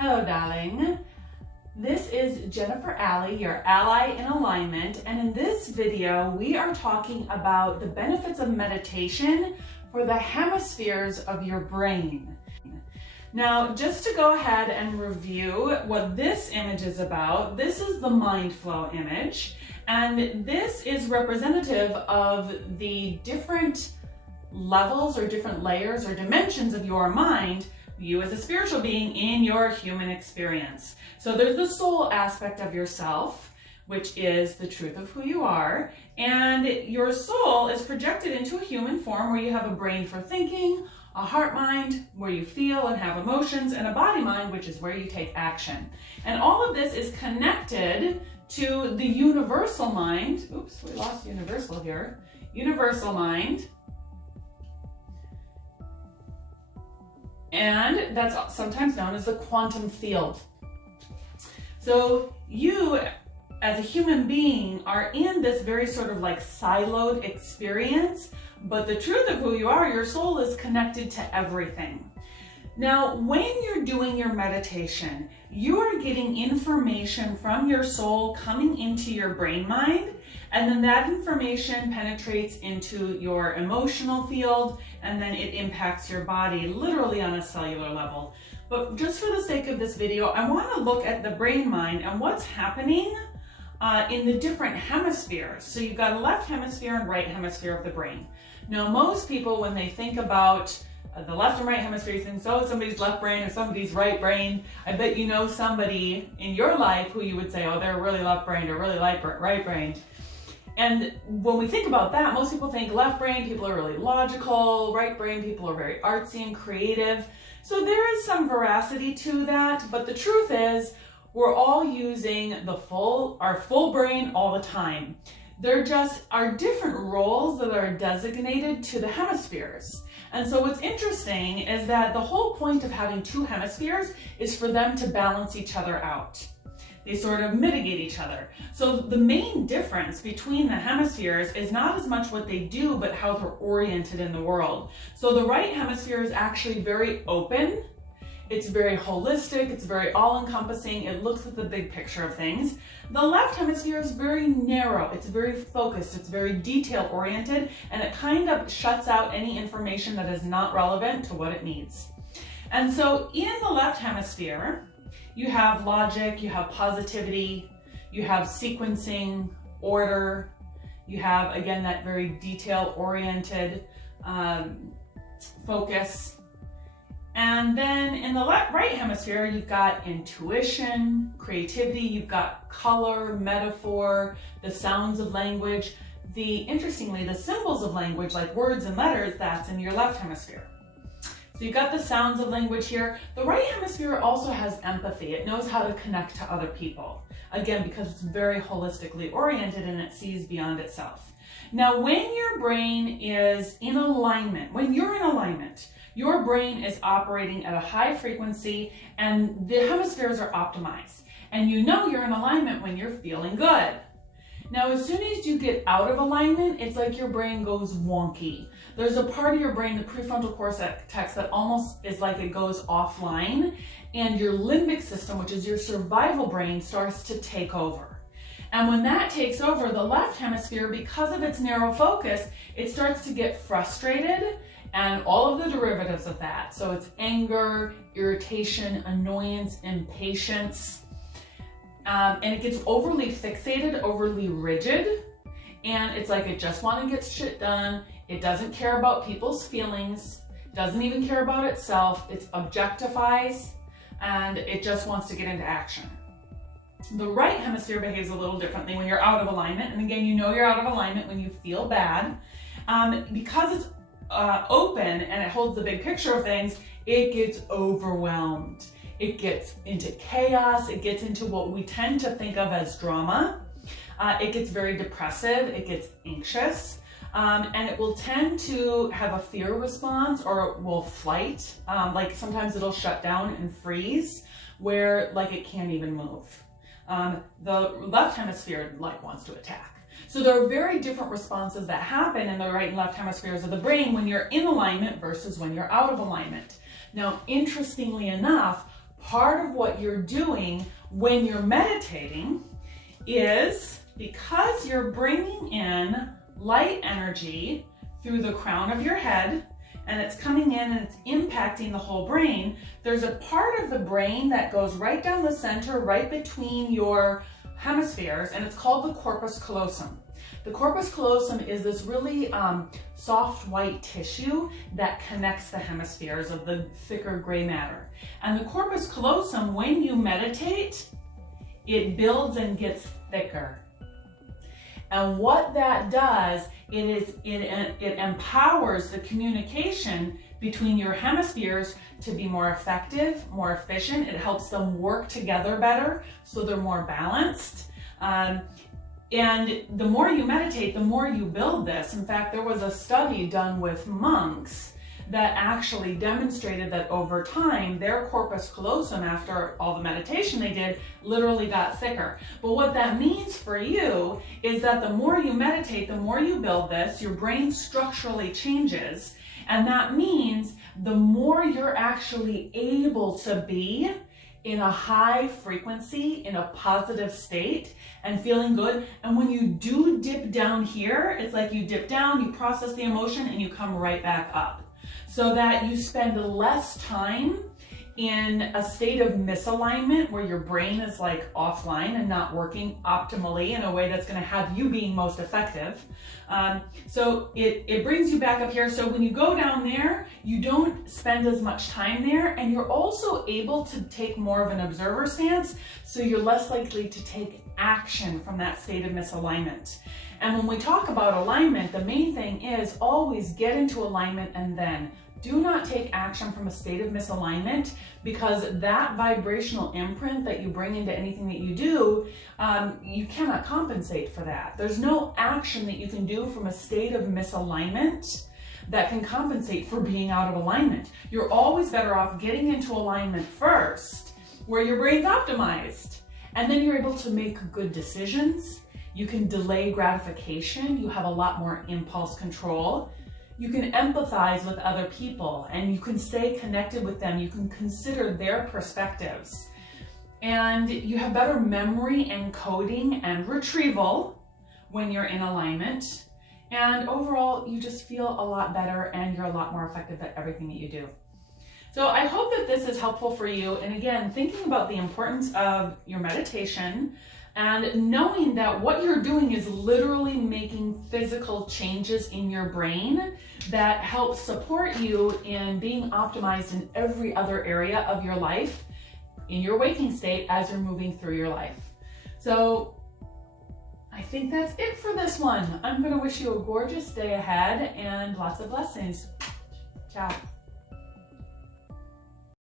Hello, darling. This is Jennifer Alley, your ally in alignment, and in this video we are talking about the benefits of meditation for the hemispheres of your brain. Now, just to go ahead and review what this image is about, this is the mind flow image, and this is representative of the different levels or different layers or dimensions of your mind, you as a spiritual being in your human experience. So there's the soul aspect of yourself, which is the truth of who you are, and your soul is projected into a human form where you have a brain for thinking, a heart mind where you feel and have emotions, and a body mind, which is where you take action. And all of this is connected to the universal mind. Oops, we lost universal here. Universal mind. And that's sometimes known as the quantum field. So you, as a human being, are in this very sort of like siloed experience, but the truth of who you are, your soul, is connected to everything. Now, when you're doing your meditation, you are getting information from your soul coming into your brain mind, and then that information penetrates into your emotional field, and then it impacts your body literally on a cellular level. But just for the sake of this video, I want to look at the brain mind and what's happening in the different hemispheres. So you've got a left hemisphere and right hemisphere of the brain. Now, most people, when they think about the left and right hemisphere, think, oh, somebody's left brain or somebody's right brain. I bet you know somebody in your life who you would say, oh, they're really left brained or really right brained. And when we think about that, most people think left brain people are really logical, right brain people are very artsy and creative. So there is some veracity to that, but the truth is we're all using our full brain all the time. There just are different roles that are designated to the hemispheres. And so what's interesting is that the whole point of having two hemispheres is for them to balance each other out. They sort of mitigate each other. So the main difference between the hemispheres is not as much what they do, but how they're oriented in the world. So the right hemisphere is actually very open. It's very holistic, it's very all-encompassing, it looks at the big picture of things. The left hemisphere is very narrow, it's very focused, it's very detail-oriented, and it kind of shuts out any information that is not relevant to what it needs. And so in the left hemisphere, you have logic, you have positivity, you have sequencing, order, you have, again, that very detail-oriented focus. And then in the right hemisphere, you've got intuition, creativity, you've got color, metaphor, the sounds of language. Interestingly, the symbols of language, like words and letters, that's in your left hemisphere. So you've got the sounds of language here. The right hemisphere also has empathy. It knows how to connect to other people. Again, because it's very holistically oriented and it sees beyond itself. Now, when your brain is in alignment, when you're in alignment, your brain is operating at a high frequency and the hemispheres are optimized. And you know you're in alignment when you're feeling good. Now, as soon as you get out of alignment, it's like your brain goes wonky. There's a part of your brain, the prefrontal cortex, that almost is like it goes offline, and your limbic system, which is your survival brain, starts to take over. And when that takes over, the left hemisphere, because of its narrow focus, it starts to get frustrated and all of the derivatives of that. So it's anger, irritation, annoyance, impatience, and it gets overly fixated, overly rigid, and it's like it just wants to get shit done. It doesn't care about people's feelings, doesn't even care about itself. It objectifies, and it just wants to get into action. The right hemisphere behaves a little differently when you're out of alignment. And again, you know you're out of alignment when you feel bad. Because it's open and it holds the big picture of things, it gets overwhelmed. It gets into chaos. It gets into what we tend to think of as drama. It gets very depressive. It gets anxious. And it will tend to have a fear response, or it will flight. Like sometimes it'll shut down and freeze, where like it can't even move. The left hemisphere like wants to attack. So there are very different responses that happen in the right and left hemispheres of the brain when you're in alignment versus when you're out of alignment. Now, interestingly enough, part of what you're doing when you're meditating is, because you're bringing in light energy through the crown of your head, and it's coming in and it's impacting the whole brain, there's a part of the brain that goes right down the center, right between your hemispheres, and it's called the corpus callosum. The corpus callosum is this really soft white tissue that connects the hemispheres of the thicker gray matter. And the corpus callosum, when you meditate, it builds and gets thicker. And what that does, it empowers the communication between your hemispheres to be more effective, more efficient. It helps them work together better so they're more balanced. And the more you meditate, the more you build this. In fact, there was a study done with monks that actually demonstrated that over time, their corpus callosum, after all the meditation they did, literally got thicker. But what that means for you is that the more you meditate, the more you build this, your brain structurally changes. And that means the more you're actually able to be in a high frequency, in a positive state, and feeling good. And when you do dip down here, it's like you dip down, you process the emotion, and you come right back up. So that you spend less time in a state of misalignment where your brain is like offline and not working optimally in a way that's going to have you being most effective. So it brings you back up here. So when you go down there, you don't spend as much time there, and you're also able to take more of an observer stance. So you're less likely to take action from that state of misalignment. And when we talk about alignment, the main thing is always get into alignment and then do not take action from a state of misalignment, because that vibrational imprint that you bring into anything that you do, you cannot compensate for that. There's no action that you can do from a state of misalignment that can compensate for being out of alignment. You're always better off getting into alignment first, where your brain's optimized, and then you're able to make good decisions. You can delay gratification. You have a lot more impulse control. You can empathize with other people, and you can stay connected with them. You can consider their perspectives. And you have better memory encoding and retrieval when you're in alignment. And overall, you just feel a lot better, and you're a lot more effective at everything that you do. So I hope that this is helpful for you. And again, thinking about the importance of your meditation and knowing that what you're doing is literally making physical changes in your brain that help support you in being optimized in every other area of your life, in your waking state, as you're moving through your life. So I think that's it for this one. I'm going to wish you a gorgeous day ahead and lots of blessings. Ciao.